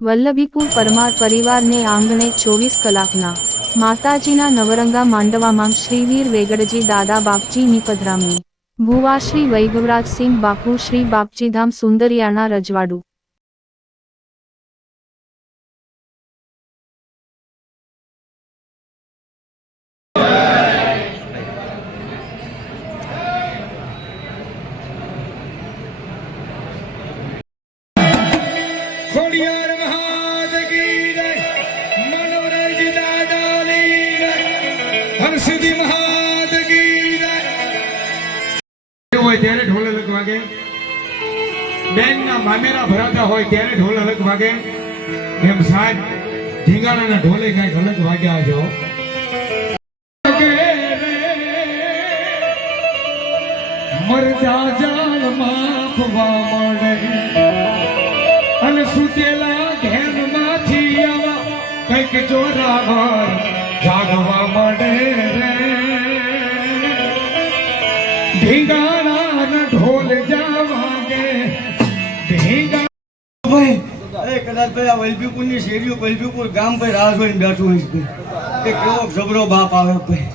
વલ્લભીપુર પરમાર પરિવારને આંગણે ચોવીસ કલાકના માતાજીના નવરંગા માંડવામાં શ્રીવીર વેગડજી દાદા બાપજીની પધરામણી ભુવા શ્રી વૈભવરાજસિંહ બાપુ શ્રી બાપજીધામ સુંદરિયાના રજવાડું. વાગે. બેનના મામેરા ભરાતા હોય ત્યારે ઢોલ અલગ વાગે. એમ સાહેબ, ઢીંગાણાના ઢોલે કાંઈક અલગ વાગ્યા છો મરજા જાળ માપવા મળે. અને સુતેલા ઘેરમાંથી આવા કંઈક ચોરાવાર જાગવા મળે રે. કદાચ આ વલભીપુરની શેરીઓ વલભીપુર ગામ ભાઈ રાહ જોઈને બેઠું હોઈશ ભાઈ. કે કેવો જબરો બાપ આવે ભાઈ.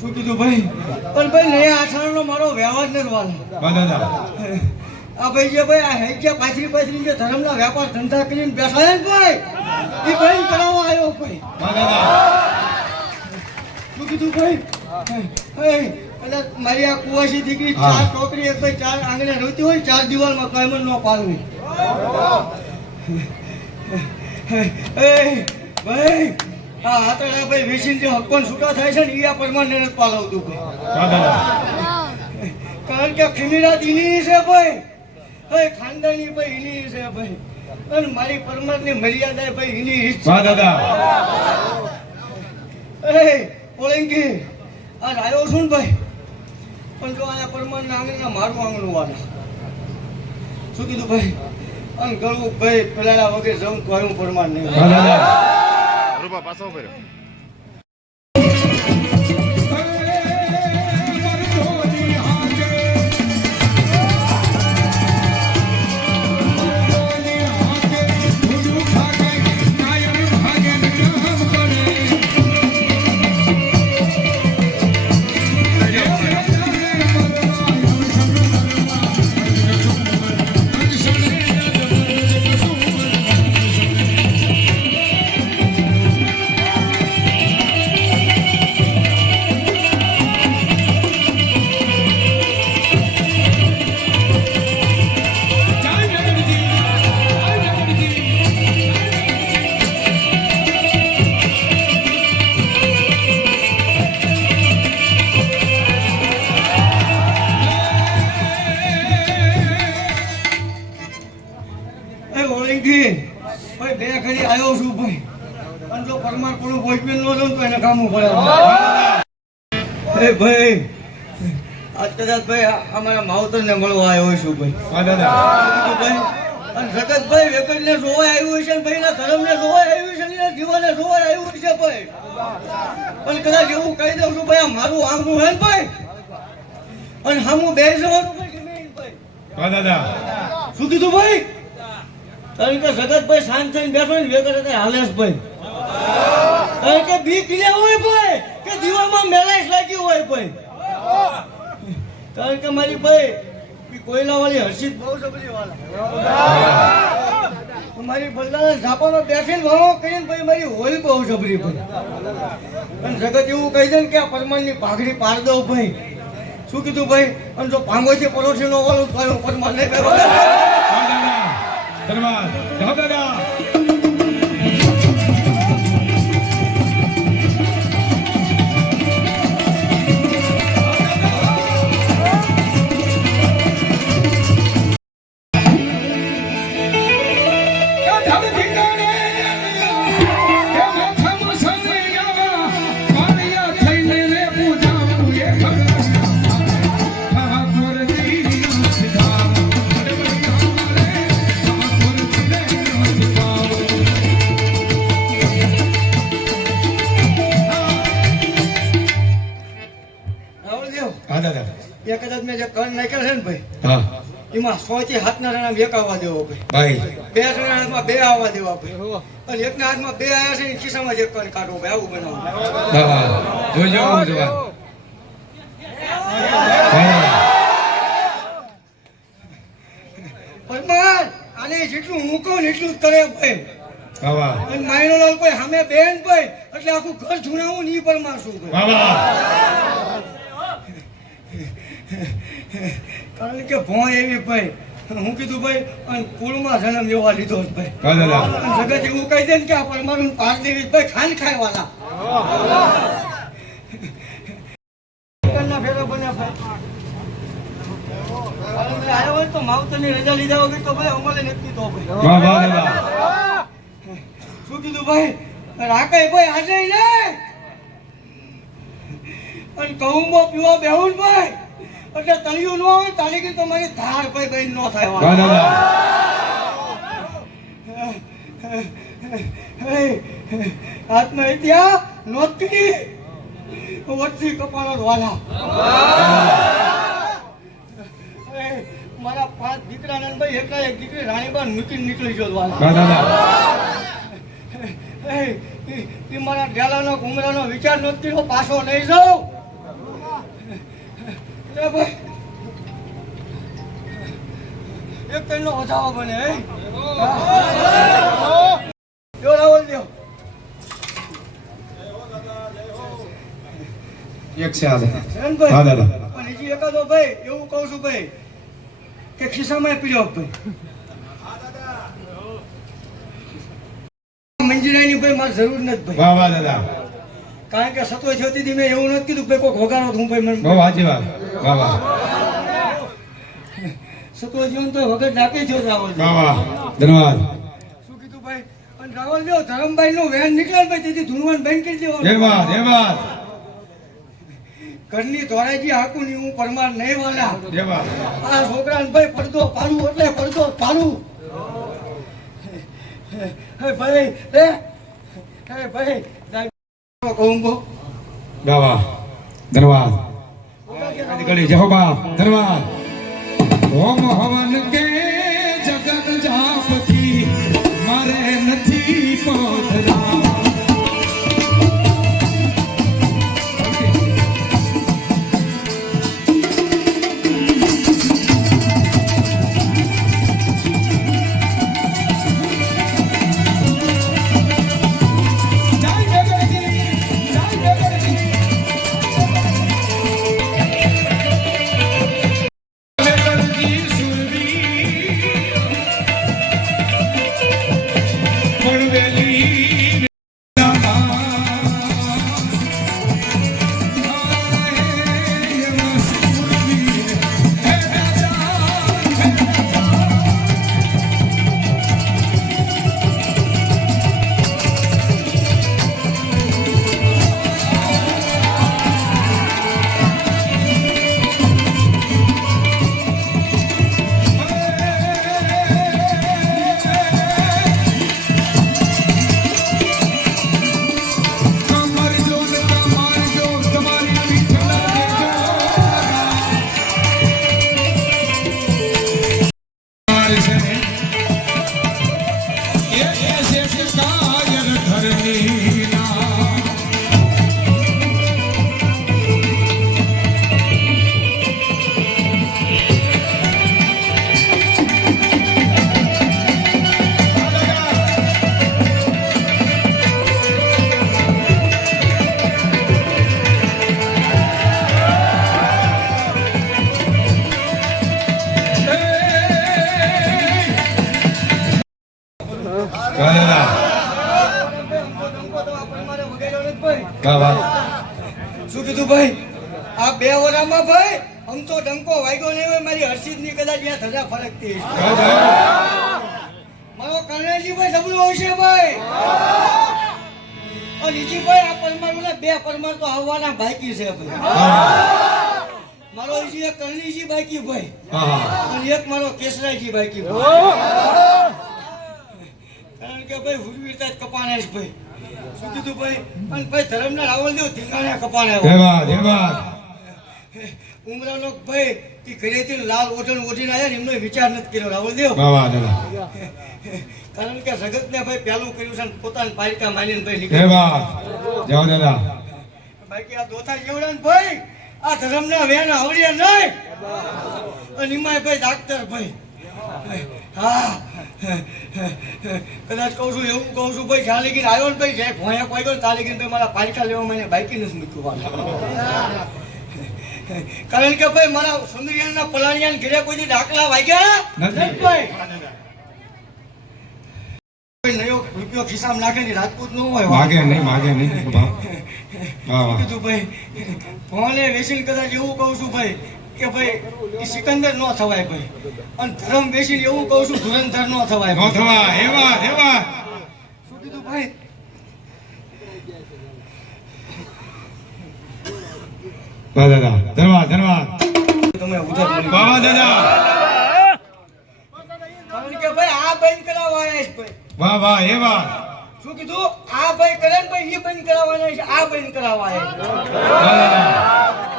શું કીધું ભાઈ? પણ ભાઈ નહીં આષાઢનો મારો વ્યવહાર નથી આ ભાઈ જે ભાઈ આ હેજ્યા જે ધર્મના વેપાર ધંધા કરીને બેઠા ને ભાઈ એ ભાઈ કરાવવા આવ્યો ભાઈ. શું કીધું ભાઈ? કદાચ મારી આ કુવાસી દીકરી ચાર છોકરી એક ભાઈ ચાર આંગણે રહેતી હોય ચાર દિવાલમાં કાયમન ન પાલવી એ ભાઈ આ આતડા ભાઈ વેચીને જે હક્કોન છૂટા થાય છે ને એ આ પરમાનન્ટ નથી પાલવતું ભાઈ. કારણ કે ખીમીરા દીની છે ભાઈ. હે ખાનદાની ભાઈ એની છે ભાઈ. અને મારી પરમારની મર્યાદા ભાઈ એની છે. દાદા. એ ઓળંગી આ આવ્યો છું ને ભાઈ. પણ જો આયા પરમારના આંગણના મારું આંગણું વાળા શું કીધું ભાઈ? અને ગળું ભાઈ પેલા વગર જવું કોઈ હું પરમાર નહીં. પાછો ફર્યો એ ભાઈ બે ઘડી આવ્યો છું ભાઈ. અને જો પરમાર કોનું વોચમેન નો દઉં તો એને કામ પડે એ ભાઈ આજ કદાચ ભાઈ અમારા માવતર ને મળવા આવ્યો છું ભાઈ. કીધું ભાઈ અને જગતભાઈ વેકટને જોવા આવ્યું છે ના ભાઈના ધર્મને જોવા આવ્યું છે ને એના જીવનને જોવા આવ્યું છે ભાઈ. પણ કદાચ એવું કહી દઉં છું ભાઈ મારું આમનું હે ને ભાઈ. અને હામું બે જવાનું ભાઈ. ભાઈ શું કીધું ભાઈ? કારણ કે જગતભાઈ શાંત થઈને બેઠો ને વેગર હતા હાલેશ ભાઈ. કારણ કે બીક લે હોય ભાઈ, કે દીવામાં મેલાઈશ લાગી હોય ભાઈ. કારણ કે મારી ભાઈ કોયલા વાળી હર્ષિત બહુ સબલી વાળા મારી બલ્લાના ઝાપાનો બેસીને વાળો કરીને ભાઈ મારી હોય બહુ જબરી ભાઈ. અને જગત એવું કહી દે ને કે આ પરમારની પાઘડી પાડ દઉં ભાઈ. શું કીધું ભાઈ? અને જો પાંગોથી પડોશી નો વાળું તો હું નહીં. ધન્યવાદ. દાદા એમાં સો થી હાથના જણા એક આવવા દેવો ભાઈ. બે હાથમાં બે આવવા દેવા ભાઈ. અને એકના હાથમાં બે આવ્યા છે ને ખિસ્સામાં જ એક કણ કાઢવો ભાઈ. આવું બનાવું. જોજો આને જેટલું હું કહું ને એટલું જ કરે ભાઈ. અને માયનો લાલ ભાઈ સામે બેન ભાઈ એટલે આખું ઘર જુનાવું ની પરમાર શું ભાઈ? કારણ કે ભોં એવી ભાઈ. હું કીધું ભાઈ અને કુળમાં જન્મ એવા લીધો ભાઈ. જગત એવું કહી દે ને કે આ પરમાનંદ પારદેવી ભાઈ ખાન ખાય વાલા શું કીધું ભાઈ? રાકાઈ ભાઈ આજે નહીં. અને કહુંબો પીવા બેહું ને ભાઈ. એટલે તળિયું ન હોય તાલી તો તમારી ધાર ભાઈ ભાઈ ન થાય આત્મહત્યા નોતી ઓછી કપાળો વાલા. મારા પાંચ દીકરા ને ભાઈ એકલા એક દીકરી રાણીબા મૂકીને નીકળી ગયો વાલા. મારા ડેલાનો ઘુમરાનો વિચાર નથી પાછો નહીં જાઉં. એ ભાઈ. એક તઈનો વધાવો બને હે? જો રાવલ એક છે આ દાદા. હા દાદા. પણ હજી એકાદો ભાઈ એવું કહું છું ભાઈ કે ખિસ્સામાં પીડ્યો ભાઈ. મંજીરાની ભાઈ મારે જરૂર નથી ભાઈ. વાહ વાહ દાદા. કારણ કે સતો હતી મેં એવું નથી કીધું ભાઈ કોઈક વગાડો હું ભાઈ મને બહુ સાચી વાત. વાહ વાહ. સતો જીવન તો વગર ડાકે છો રાવલ વાહ વાહ. ધન્યવાદ. શું કીધું ભાઈ? અને રાવલ જો ધરમભાઈ નું વેન નીકળે ભાઈ તેથી ધૂનવાન બેન કરી જય વાત જય વાત ઘરની ધોરાજી હાકું ની હું પરમાર નહીં વાલા. જય વાત આ છોકરા ભાઈ પડદો પાડું એટલે પડદો પાડું. હે ભાઈ હે હે ભાઈ વાહ ધન્યવાદ હો બાપ ધન્યવાદ ઓમ હવન કે આમ તો ડંકો વાગ્યો નહીં હોય મારી હર્ષિતની કદાચ ત્યાં ધજા ફરકતી હશે. મારો કરણેજી ભાઈ સબલું આવશે ભાઈ. નીચી ભાઈ આ પરમાર મને બે પરમાર તો આવવાના બાકી છે ભાઈ. મારો ઈજી એક કરણીજી બાકી ભાઈ. અને એક મારો કેસરાજી બાકી ભાઈ. કારણ કે ભાઈ હુરવીરતા જ કપાણા છે ભાઈ. શું કીધું ભાઈ? અને ભાઈ ધરમના રાવલ દેવ ધીંગાણા કપાણા ધન્યવાદ ધન્યવાદ. ઉમરાનો ભાઈ કે ઘરેથી લાલ ઓઢણ ઓઢીને આવ્યા ને એમનો વિચાર નથી કર્યો. વાહ કારણ કે જગતને ભાઈ પહેલું કર્યું છે ને પોતાની પાલિકા માનીને ભાઈ જાઓ દાદા. બાકી આ દોતા જેવડા ને ભાઈ આ ધર્મના વેન આવડ્યા નહીં. અને એમાં ભાઈ ડાક્ટર ભાઈ. હા. કદાચ કહું છું એવું કહું છું ભાઈ જ્યાં લગીને આવ્યો ને ભાઈ જાય ભોયા કોઈ ગયો ને ત્યાં લગીને મારા પાલિકા લેવા મને બાઈકી નથી મૂક્યું કારણ કે ભાઈ મારા સુંદરિયાના પલાણિયા ઘરે કોઈ ડાકલા વાગ્યા? નથી. નથી ભાઈ નયો રૂપિયો ખિસ્સામાં નાખે ને રાજપૂત નો હોય. માગે નહીં માગે નહીં વાહ વાહ વાહ કીધું ભાઈ ભણે વેસીને કદાચ એવું કહું છું ભાઈ કે ભાઈ સિકંદર નો થવાય ભાઈ. અને ધર્મ બેસીને એવું કહું છું ધુરંધર નો થવાય નો થવા એવા વાહ હે વાહ શું કીધું ભાઈ વાહ દાદા ધન્યવાદ ધન્યવાદ તમે ઉધાર વાહ દાદા. કે ભાઈ આ બંધ કરાવવા આવ્યા છે ભાઈ વાહ વાહ હે વાહ શું કીધું? આ ભાઈ કરે ને ભાઈ એ બંધ કરાવવાના છે આ બંધ કરાવવા આવ્યા છે. વાહ દાદા.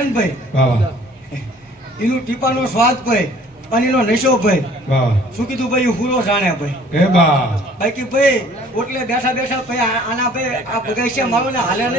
છે ભાઈ એનું ટીપાનો સ્વાદ ભાઈ અને એનો નશો ભાઈ. શું કીધું ભાઈ હુરો જાણે ભાઈ. બાકી ભાઈ ઓટલે બેઠા બેઠા ભાઈ આના ભાઈ આ બગાઈ છે મારો ને હાલે નહીં.